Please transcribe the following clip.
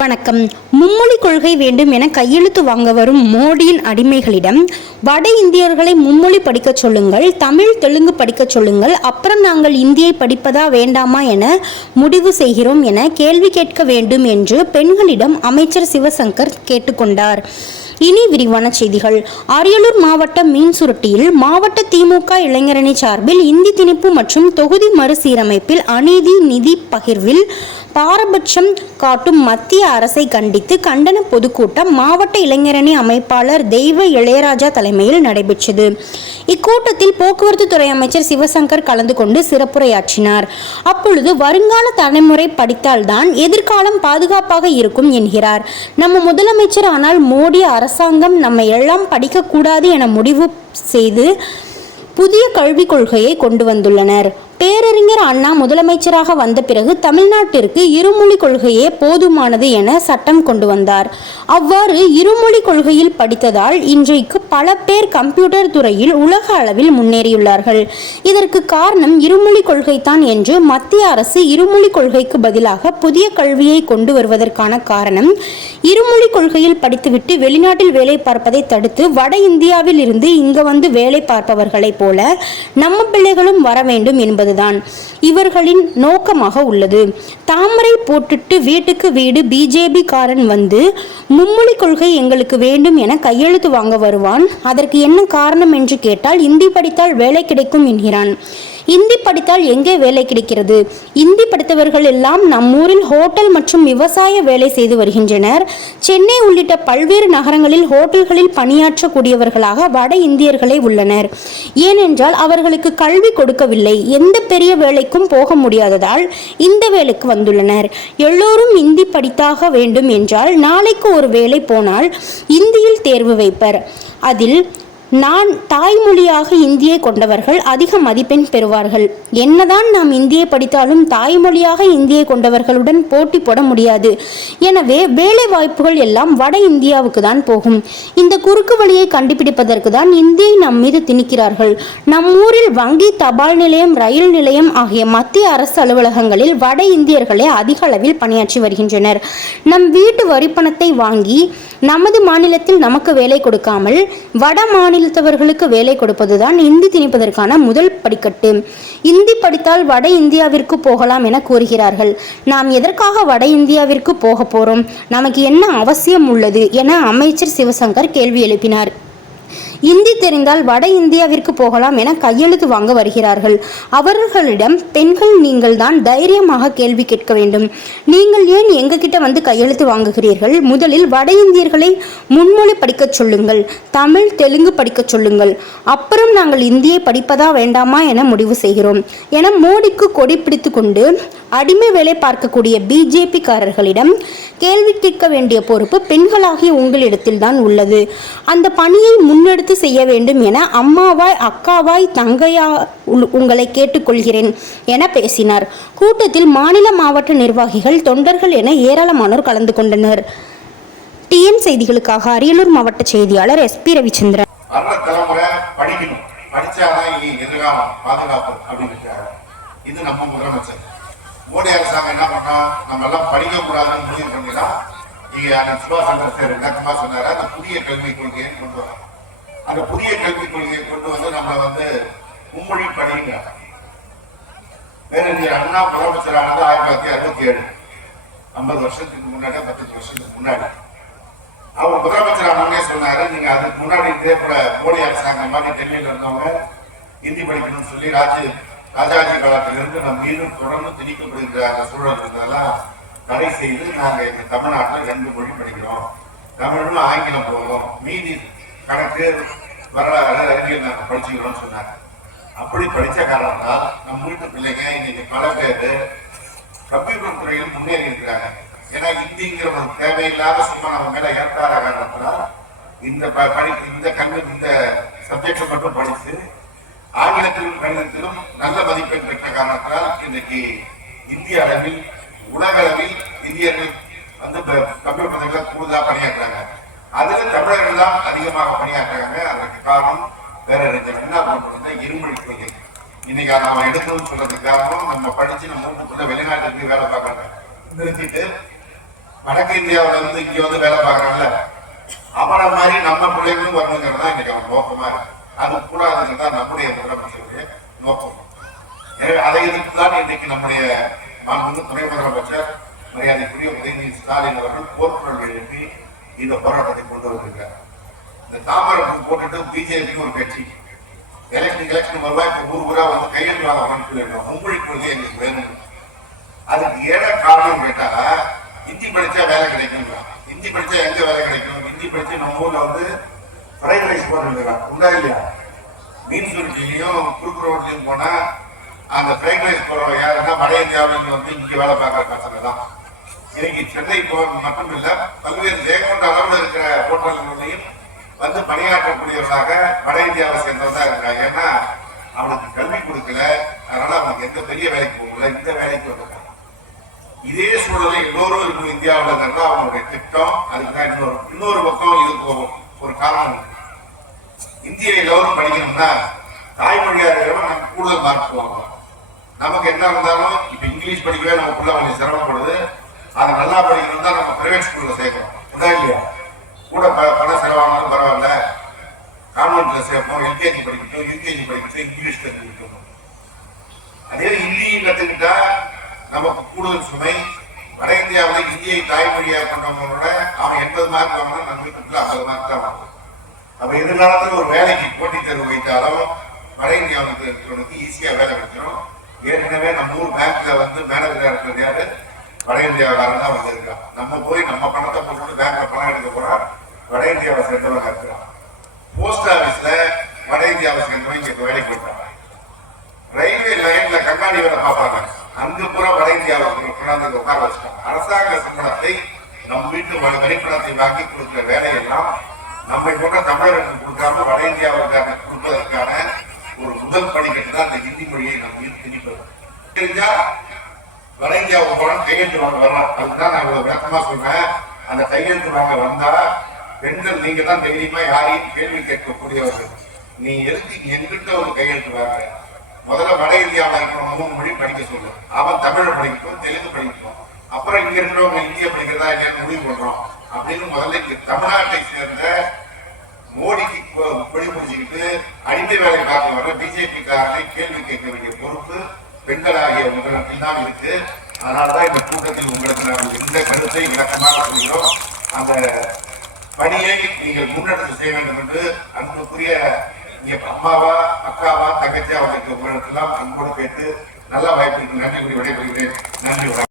வணக்கம். மும்மொழி கொள்கை வேண்டும் என கையெழுத்து வாங்க வரும் மோடியின் அடிமைகளிடம் வட இந்தியர்களை மும்மொழி படிக்கச் சொல்லுங்கள் தமிழ் தெலுங்கு படிக்கச் சொல்லுங்கள் அப்புறம் நாங்கள் இந்தியை படிப்பதா வேண்டாமா என முடிவு செய்கிறோம் என கேள்வி கேட்க வேண்டும் என்று பெண்களிடம் அமைச்சர் சிவசங்கர் கேட்டுக்கொண்டார். இனி விரிவான செய்திகள். அரியலூர் மாவட்ட மீன் சுருட்டியில் மாவட்ட திமுக இளைஞரணி சார்பில் இந்தி திணிப்பு மற்றும் தொகுதி மறுசீரமைப்பில் அநீதி நிதி பகிர்வில் பாரபட்சம் காட்டும் மத்திய அரசை கண்டித்து கண்டன பொதுக்கூட்டம் மாவட்ட இளைஞரணி அமைப்பாளர் தெய்வ இளையராஜா தலைமையில் நடைபெற்றது. இக்கூட்டத்தில் போக்குவரத்து துறை அமைச்சர் சிவசங்கர் கலந்து கொண்டு சிறப்புரையாற்றினார். அப்பொழுது வருங்கால தலைமுறை படித்தால்தான் எதிர்காலம் பாதுகாப்பாக இருக்கும் என்கிறார். நம்ம முதலமைச்சர் ஆனால் மோடி அரசாங்கம் நம்ம எல்லாம் படிக்கக்கூடாது என முடிவு செய்து புதிய கல்விக் கொள்கையை கொண்டு வந்துள்ளனர். பேரறிஞர் அண்ணா முதலமைச்சராக வந்த பிறகு தமிழ்நாட்டிற்கு இருமொழி கொள்கையே போதுமானது என சட்டம் கொண்டு வந்தார். அவ்வாறு இருமொழி கொள்கையில் படித்ததால் இன்றைக்கு பல பேர் கம்ப்யூட்டர் துறையில் உலக அளவில் முன்னேறியுள்ளார்கள். இதற்கு காரணம் இருமொழி கொள்கைதான் என்று மத்திய அரசு இருமொழி கொள்கைக்கு பதிலாக புதிய கல்வியை கொண்டு வருவதற்கான காரணம் இருமொழி கொள்கையில் படித்துவிட்டு வெளிநாட்டில் வேலை பார்ப்பதை தடுத்து வட இந்தியாவில் இருந்து இங்கு வந்து வேலை பார்ப்பவர்களைப் போல நம்ம பிள்ளைகளும் வர வேண்டும் என்பதுதான் இவர்களின் நோக்கமாக உள்ளது. தாமரை போட்டுட்டு வீட்டுக்கு வீடு பிஜேபி காரன் வந்து மும்மொழி கொள்கை எங்களுக்கு வேண்டும் என கையெழுத்து வாங்க வருவான். அதற்கு என்ன காரணம்? என்று கேட்டால் இந்தி படித்தால் வேலை கிடைக்கும் என்கிறான். இந்தி படித்தால் எங்கே வேலை கிடைக்கிறது? இந்தி படித்தவர்கள் எல்லாம் நம்மூரில் ஹோட்டல் மற்றும் விவசாய வேலை செய்து வருகின்றனர். சென்னை உள்ளிட்ட பல்வேறு நகரங்களில் ஹோட்டல்களில் பணியாற்றக்கூடியவர்களாக வட இந்தியர்களே உள்ளனர். ஏனென்றால் அவர்களுக்கு கல்வி கொடுக்கவில்லை. எந்த பெரிய வேலைக்கும் போக முடியாததால் இந்த வேலைக்கு வந்துள்ளனர். எல்லோரும் இந்தி படித்தாக வேண்டும் என்றால் நாளைக்கு ஒரு வேலை போனால் இந்தியில் தேர்வு வைப்பர். அதில் நான் தாய்மொழியாக இந்தியை கொண்டவர்கள் அதிக மதிப்பெண் பெறுவார்கள். என்னதான் நாம் இந்தியை படித்தாலும் தாய்மொழியாக இந்தியை கொண்டவர்களுடன் போட்டி போட முடியாது. எனவே வேலை வாய்ப்புகள் எல்லாம் வட இந்தியாவுக்கு தான் போகும். இந்த குறுக்கு வழியை கண்டுபிடிப்பதற்கு தான் இந்தியை நம் மீது திணிக்கிறார்கள். நம் ஊரில் வங்கி தபால் நிலையம் ரயில் நிலையம் ஆகிய மத்திய அரசு அலுவலகங்களில் வட இந்தியர்களே அதிக அளவில் பணியாற்றி வருகின்றனர். நம் வீட்டு வரிப்பணத்தை வாங்கி நமது மாநிலத்தில் நமக்கு வேலை கொடுக்காமல் வட மாநிலத்தவர்களுக்கு வேலை கொடுப்பதுதான் இந்தி திணிப்பதற்கான முதல் படிக்கட்டு. இந்தி படித்தால் வட இந்தியாவிற்கு போகலாம் என கூறுகிறார்கள். நாம் எதற்காக வட இந்தியாவிற்கு போக போறோம்? நமக்கு என்ன அவசியம் உள்ளது? என அமைச்சர் சிவசங்கர் கேள்வி எழுப்பினார். இந்தி தெரிந்தால் வட இந்தியாவிற்கு போகலாம் என கையெழுத்து வாங்க வருகிறார்கள். அவர்களிடம் பெண்கள் நீங்கள் தான் தைரியமாக கேள்வி கேட்க வேண்டும். நீங்கள் ஏன் எங்ககிட்ட வந்து கையெழுத்து வாங்குகிறீர்கள்? முதலில் வட இந்தியர்களை முன்மொழி படிக்கச் சொல்லுங்கள். தமிழ் தெலுங்கு படிக்கச் சொல்லுங்கள். அப்புறம் நாங்கள் இந்தியை படிப்பதா வேண்டாமா என முடிவு செய்கிறோம். என மோடிக்கு கொடி பிடித்து கொண்டு அடிமை வேலை பார்க்கக்கூடிய பிஜேபிக்காரர்களிடம் கேள்வி கேட்க வேண்டிய பொறுப்பு பெண்களாகிய உங்களிடத்தில் தான் உள்ளது. அந்த பணியை முன்னெடுத்து செய்ய வேண்டும் என அம்மாவாய் அக்காவாய் தங்கையா உங்களை கேட்டுக்கொள்கிறேன் என பேசினார். கூட்டத்தில் மாநில மாவட்ட நிர்வாகிகள் தொண்டர்கள் என ஏராளமானோர் கலந்து கொண்டனர். டிஎன் செய்திகளுக்காக அரியலூர் மாவட்ட செய்தியாளர் எஸ் பி ரவிச்சந்திரன். இது நம்ம முதலமைச்சர். மோடி அரசாங்கம் என்ன பண்ணோம் நம்ம எல்லாம் படிக்க கூடாதுன்னு முடிவு பண்ணினா இங்க சுபாஷ் சந்திர சேர் விளக்கமா சொன்னாரு. அந்த புதிய கல்விக் கொள்கையை கொண்டு வரோம் அந்த புதிய கல்விக் கொள்கையை கொண்டு வந்து நம்ம வந்து மும்மொழி படிங்க பேரறிஞர் அண்ணா முதலமைச்சரானது ஆயிரத்தி தொள்ளாயிரத்தி அறுபத்தி ஏழு. ஐம்பது வருஷத்துக்கு முன்னாடி பத்து வருஷத்துக்கு முன்னாடி. அவர் முதலமைச்சர் அவங்களே சொன்னாரு நீங்க அதுக்கு முன்னாடி இதே போல போலி அரசாங்கம் மாதிரி டெல்லியில இருந்தவங்க ஹிந்தி படிக்கணும்னு சொல்லி ராஜு ராஜாஜி காலத்திலிருந்து நம்ம மீண்டும் தொடர்ந்து திணிக்கப்படுகிற அந்த சூழல் இருந்ததெல்லாம் தடை செய்து நாங்க இந்த தமிழ்நாட்டில் ரெண்டு மொழி படிக்கிறோம். தமிழும் ஆங்கிலம் போகிறோம் மீதி கணக்கு வரலாறு அறிவியல் நாங்கள் படிச்சுக்கிறோம்னு சொன்னாங்க. அப்படி படித்த காரணம் தான் நம்ம வீட்டு பிள்ளைங்க இன்னைக்கு பல பேர் கம்ப்யூட்டர் துறையில் முன்னேறி இருக்கிறாங்க. ஏன்னா இந்திங்கிற ஒரு தேவையில்லாத சும்மா நம்ம மேல ஏற்பாடு காரணத்தினால் இந்த ப- படி இந்த கல்வி இந்த சப்ஜெக்டை மட்டும் படித்து ஆங்கிலத்திலும் கணிதத்திலும் நல்ல மதிப்பெண் பெற்ற காரணத்தால் இன்னைக்கு இந்திய அளவில் உலக அளவில் இந்தியர்கள் வந்து கம்ப்யூட்டர் கூடுதலாக பணியாற்றுறாங்க. அதுல தமிழர்கள் தான் அதிகமாக பணியாற்றுறாங்க. அதற்கு காரணம் பேரறிஞர் என்ன கொண்டு இருமொழி கொள்கை இன்னைக்கு அதை நாம எடுக்கணும்னு சொல்றதுக்கு காரணம் நம்ம படிச்சு நம்ம ஊருக்குள்ள வெளிநாட்டுக்கு வேலை பார்க்கறாங்க நிறுத்திட்டு வடக்கு இந்தியாவுல இருந்து இங்க வந்து வேலை பார்க்கறாங்கல்ல அவனை மாதிரி நம்ம பிள்ளைகளும் வரணுங்கிறது தான் இன்னைக்கு அவன் நோக்கமா இருக்கு. அது கூடாதுங்கிறது தான் நம்முடைய முதலமைச்சருடைய நோக்கம். எனவே அதை எதிர்த்து தான் இன்னைக்கு நம்முடைய மாண்பு துணை முதலமைச்சர் மரியாதைக்குரிய உதயநிதி ஸ்டாலின் அவர்கள் போர்க்குரல் எழுப்பி இந்த போராட்டத்தை கொண்டு வந்திருக்கிறார். இந்த தாமரை போட்டுட்டு பிஜேபி ஒரு கட்சி எலெக்ஷன் எலெக்ஷன் வருவாய் இப்ப ஊர் ஊரா வந்து கையெழுத்து வாங்க வரணும்னு உங்களுக்கு மும்மொழி கொள்கை எங்களுக்கு வேணும். அதுக்கு ஏட காரணம் கேட்டா ஹிந்தி படிச்சா வேலை கிடைக்கும் ஹிந்தி படிச்சா எங்க வேலை கிடைக்கும்? ஹிந்தி படிச்சு நம்ம ஊர்ல வந்து ஃப்ரைட் ரைஸ் போட்டுருக்காங்க உண்டா இல்லையா? மீன் சுருட்டிலையும் குறுக்கு ரோட்லையும் போனா அந்த ஃப்ரைட் ரைஸ் போடுறவங்க யாருன்னா வட இந்தியாவிலிருந்து வந்து இங்கே வேலை பார்க்குற பசங்க தான். இன்னைக்கு சென்னை போ மட்டும் இல்ல பல்வேறு ஜெயங்கொண்ட அளவில் இருக்கிற ஹோட்டல்களையும் வந்து பணியாற்றக்கூடியவர்களாக வட இந்தியாவை சேர்ந்தவர்களாக இருக்காங்க ஏன்னா அவனுக்கு கல்வி கொடுக்கல. அதனால அவனுக்கு எந்த பெரிய வேலைக்கு போகல. இந்த வேலைக்கு வந்திருக்கான் இதே சூழலை எல்லோரும் இருக்கும் இந்தியாவில் இருந்தா அவனுடைய திட்டம் அதுக்குதான் இன்னொரு இன்னொரு பக்கம் இதுக்கு ஒரு- ஒரு காரணம். இருக்கு இந்திய எல்லோரும் படிக்கணும்னா தாய்மொழியாக இருக்கிறவன் நமக்கு கூடுதல் மார்க் போகணும். நமக்கு என்ன இருந்தாலும் இப்ப இங்கிலீஷ் படிக்கவே நமக்குள்ள கொஞ்சம் சிரமப்படுது. அதை நல்லா படிக்கணும் தான் நம்ம பிரைவேட் ஸ்கூல்ல சேர்க்கிறோம் உண்டா இல்லையா? கூட ப- பணம் செலவானாலும் பரவாயில்ல. கான்வென்ட்ல சேர்ப்போம். எல்கேஜி படிக்கட்டும் யூகேஜி படிக்கட்டும் இங்கிலீஷ் தெரிஞ்சுக்கிட்டோம் அதே ஹிந்தி கற்றுக்கிட்டா நமக்கு கூடுதல் சுமை. வட இந்தியாவில் ஹிந்தியை தாய்மொழியாக கொண்டவங்களோட அவன் எண்பது மார்க் வாங்கினா நம்ம வீட்டுக்குள்ள ஐம்பது மார்க் தான் வாங்கணும் அப்போ எதிர்காலத்தில் ஒரு வேலைக்கு போட்டித் தேர்வு வைத்தாலும் வட இந்தியாவுக்கு இருக்கிறவனுக்கு ஈஸியாக வேலை கிடைச்சிடும் ஏற்கனவே நம்ம ஊர் பேங்க்ல வந்து மேனேஜராக இருக்கிறது யாரு? வட இந்தியாவில தான் வந்திருக்கான் நம்ம போய் நம்ம பணத்தை போட்டு பேங்க்ல பணம் எடுக்க போறோம் வட இந்தியாவை சேர்ந்தவங்க இருக்கிறான் போஸ்ட் ஆபீஸ்ல வட இந்தியாவை சேர்ந்தவங்க இங்க வேலைக்கு போயிட்டாங்க ரயில்வே லைன்ல கண்ணாடி வேலை பார்ப்பாங்க. அங்க பூரா வட இந்தியாவுக்கு கொண்டாந்து உட்கார வச்சுட்டாங்க அரசாங்க சம்பளத்தை நம் வீட்டு வரிப்பணத்தை வாங்கி கொடுக்கிற வேலையெல்லாம் நம்மை போன்ற தமிழர்களுக்கு கொடுக்காம வட இந்தியாவுக்கான கொடுப்பதற்கான ஒரு முதல் படிக்கட்டு தான் இந்த ஹிந்தி மொழியை நம்ம மீது திணிப்பது. தெரிஞ்சா வட இந்தியாவுக்கு போனால் கையெழுத்து வாங்க வரலாம் அதுதான் நான் இவ்வளவு விளக்கமா சொல்றேன். அந்த கையெழுத்து வாங்க வந்தா பெண்கள் நீங்க தான் தைரியமா யாரையும் கேள்வி கேட்கக்கூடியவர்கள். நீ எதுக்கு என்கிட்ட ஒரு கையெழுத்து வாங்க முதல்ல வட இந்தியாவில் இருக்கிற மூணு மொழி படிக்க சொல்லு. அவன் தமிழை படிக்கட்டும் தெலுங்கு படிக்கட்டும் அப்புறம் இங்க இருக்கிறவங்க இந்திய படிக்கிறதா இல்லையான்னு முடிவு பண்றோம். அப்படின்னு முதல்ல இங்க தமிழ்நாட்டை சேர்ந்த மோடிக்கு கொ- கொடி பிடிச்சிக்கிட்டு அடிமை வேலை பார்க்க வர பிஜேபி காரனை கேள்வி கேட்க வேண்டிய பொறுப்பு பெண்களாகிய உங்களிடத்தில் தான் இருக்கு. அதனால்தான் இந்த கூட்டத்தில் உங்களுக்கு நாங்கள் எந்த கருத்தை விளக்கமாக சொல்கிறோம். அந்த பணியை நீங்கள் முன்னெடுத்து செய்ய வேண்டும் என்று அன்புக்குரிய இங்க அம்மாவா அக்காவா தங்கச்சியா வந்திருக்க உங்களிடத்தெல்லாம் அன்போடு கேட்டு நல்ல வாய்ப்பிற்கு நன்றி கூறி விடைபெறுகிறேன். நன்றி